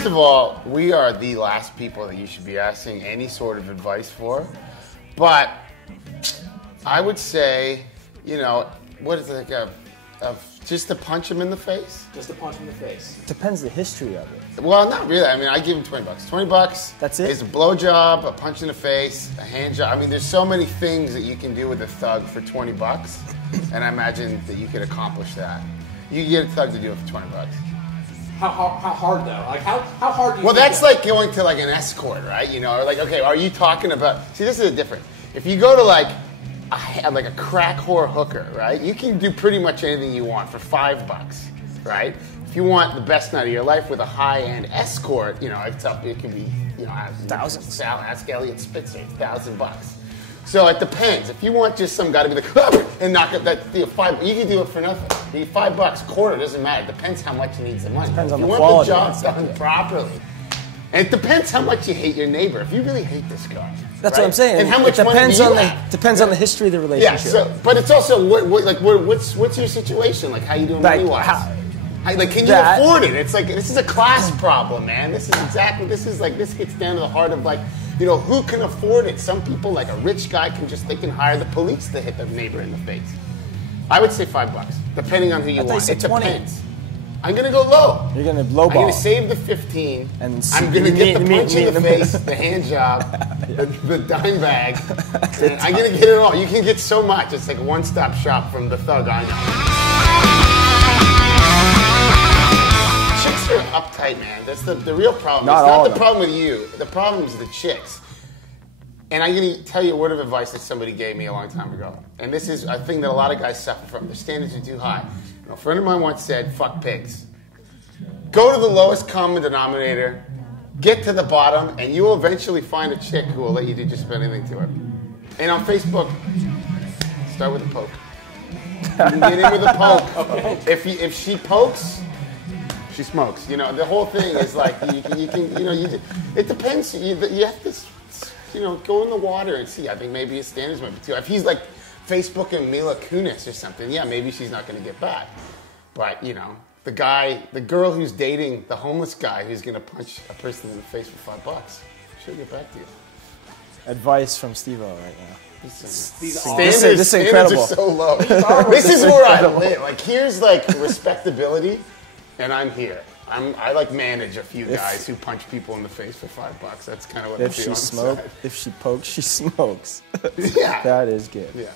First of all, we are the last people that you should be asking any sort of advice for. But I would say, you know, what is it, like just to punch him in the face? Just to punch him in the face. Depends the history of it. Well, not really. I mean, I give him $20. $20. That's it? It's a blowjob, a punch in the face, a hand job. I mean, there's so many things that you can do with a thug for $20, and I imagine that you could accomplish that. You can get a thug to do it for $20. How hard though? Like how hard do you? Well, that's like going to like an escort, right? You know, or like, okay, are you talking about? See, this is different. If you go to like a crack whore hooker, right? You can do pretty much anything you want for $5, right? If you want the best night of your life with a high-end escort, you know, it's up. It can be, you know, thousands. Ask Elliot Spitzer, $1,000. So it depends. If you want just some guy to be like, and knock it, that you can do it for nothing. You $5, quarter, doesn't matter. It depends how much you need the money. Depends on if the you quality. want the job done properly. And it depends how much you hate your neighbor. If you really hate this guy, that's right? what I'm saying. And how much it depends money do on you have? depends on the history of the relationship. Yeah. So, but it's also what's your situation? Like, how you doing money wise? Like, can you afford it? It's like this is a class problem, man. This is this gets down to the heart of like, you know, who can afford it? Some people, like a rich guy, they can hire the police to hit their neighbor in the face. I would say $5, depending on who you want. It 20. depends. I'm gonna go low. You're gonna low ball. I'm gonna save the 15. And I'm gonna get the punch in the face, the hand job, the dime bag. And I'm gonna get it all. You can get so much. It's like a one-stop shop from the thug I know. Chicks are uptight, man. That's the real problem. Not it's all not the problem with you. The problem is the chicks. And I'm going to tell you a word of advice that somebody gave me a long time ago. And this is a thing that a lot of guys suffer from. Their standards are too high. A friend of mine once said, fuck pigs. Go to the lowest common denominator, get to the bottom, and you will eventually find a chick who will let you do just about anything to her. And on Facebook, start with a poke. You can get in with a poke. Okay. If she pokes, she smokes. You know, the whole thing is like, it depends. You have to, you know, go in the water and see. I think maybe his standards might be too. If he's like Facebooking Mila Kunis or something, yeah, maybe she's not going to get back. But, you know, the girl who's dating the homeless guy who's going to punch a person in the face for $5, she'll get back to you. Advice from Stevo right now. This is incredible. Standards are so low. This is where I live. Like, here's like respectability, and I'm here. I like manage a few guys who punch people in the face for $5. That's kind of what I feel. If she pokes, she smokes. Yeah. That is good. Yeah.